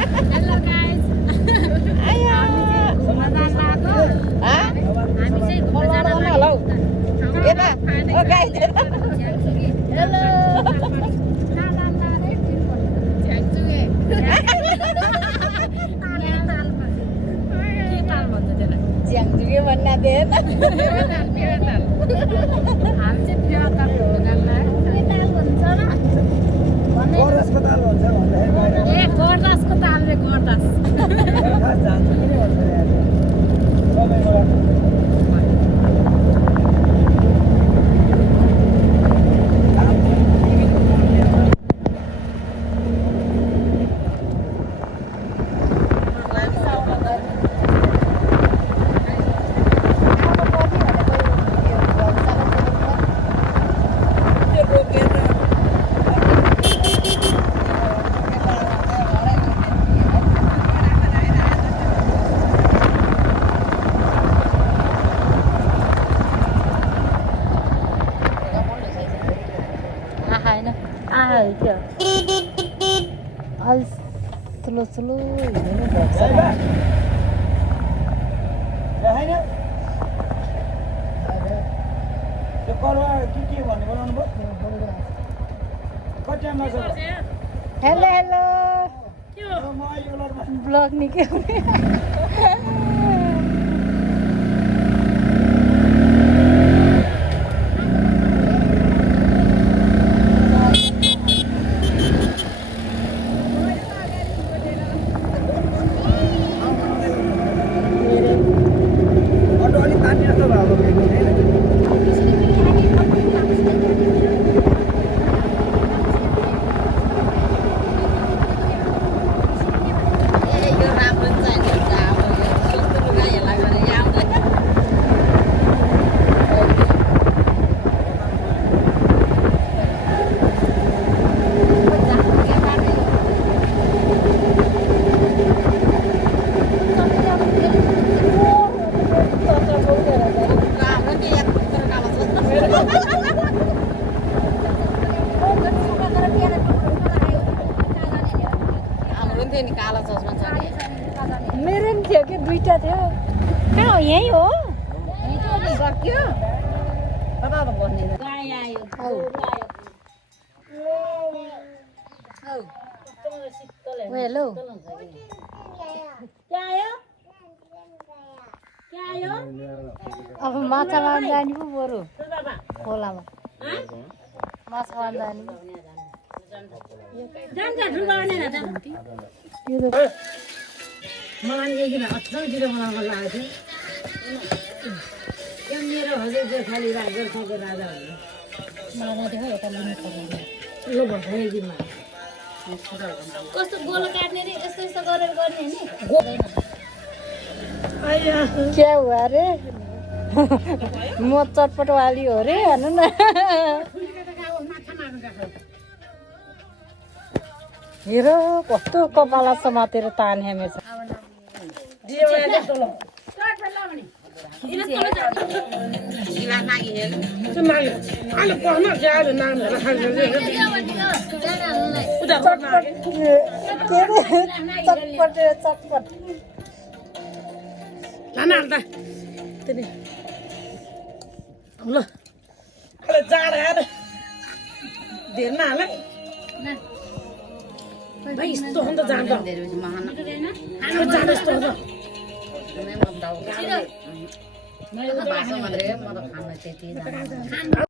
Hello guys आया घुम्न जान लाग्यो हा हामी चाहिँ घुम्न जान हेलो यता ओ गाइस हेलो ज्याङजुगे भन्ना देन हामी चाहिँ प्रियताल घुम्न जान लाग्यो के ताल भन्छ र गोरसको ताल भन्छ भन्दाखेरि बाहिर ए गोरदासको ताल रे गोरदास खास जान्छु पनि भन्छ यहाँ सबैबाट Slow slow ini box. होइन त्यो करुवा के भन्ने बनाउनु भयो कति टाइम लाग्छ Hello hello. म अहिले लडमा Vlog निक्ल्यो अटो अलिक तान्ने जस्तो भएको भेट्नु होइन यो राम्रो चाहिँ अब यो सुस्तो लुगाहरूलाई भने यहाँ आउँदैन हाम्रो थियो नि कालो चस्मा छ नि मेरो नि थियो कि दुईटा थियो कहाँ हो यही हो सक्यो कता त बस्ने गाई आयो हेलो अब माछा मार्न जाने पो बरु खोलामा माछा मार्न जाने पो मलाई एकदिन अचम्म बनाउन लागेको थियो यो मेरो हजुर गोर्खाली गोर्खाको राजा हो मलाई नदेख यता लिनु पर्दैन यो भन्छ एकदिनमा कस्तो गोलो काट्ने रे यस्तो यस्तो गरेर गर्ने हैन क्या हुआ रे म चटपट वाली हो रे हेर्नु न हेरो कस्तो कपाला समातेर ताने मेरो चटपट चटपट लान हाल्दा त्यही ल अहिले जाँड आएर धेर नहाल भाइ यस्तो हो नि त जाँड जाँड यस्तो हो त मैले त भाषा मात्रै म त खान्न त्यति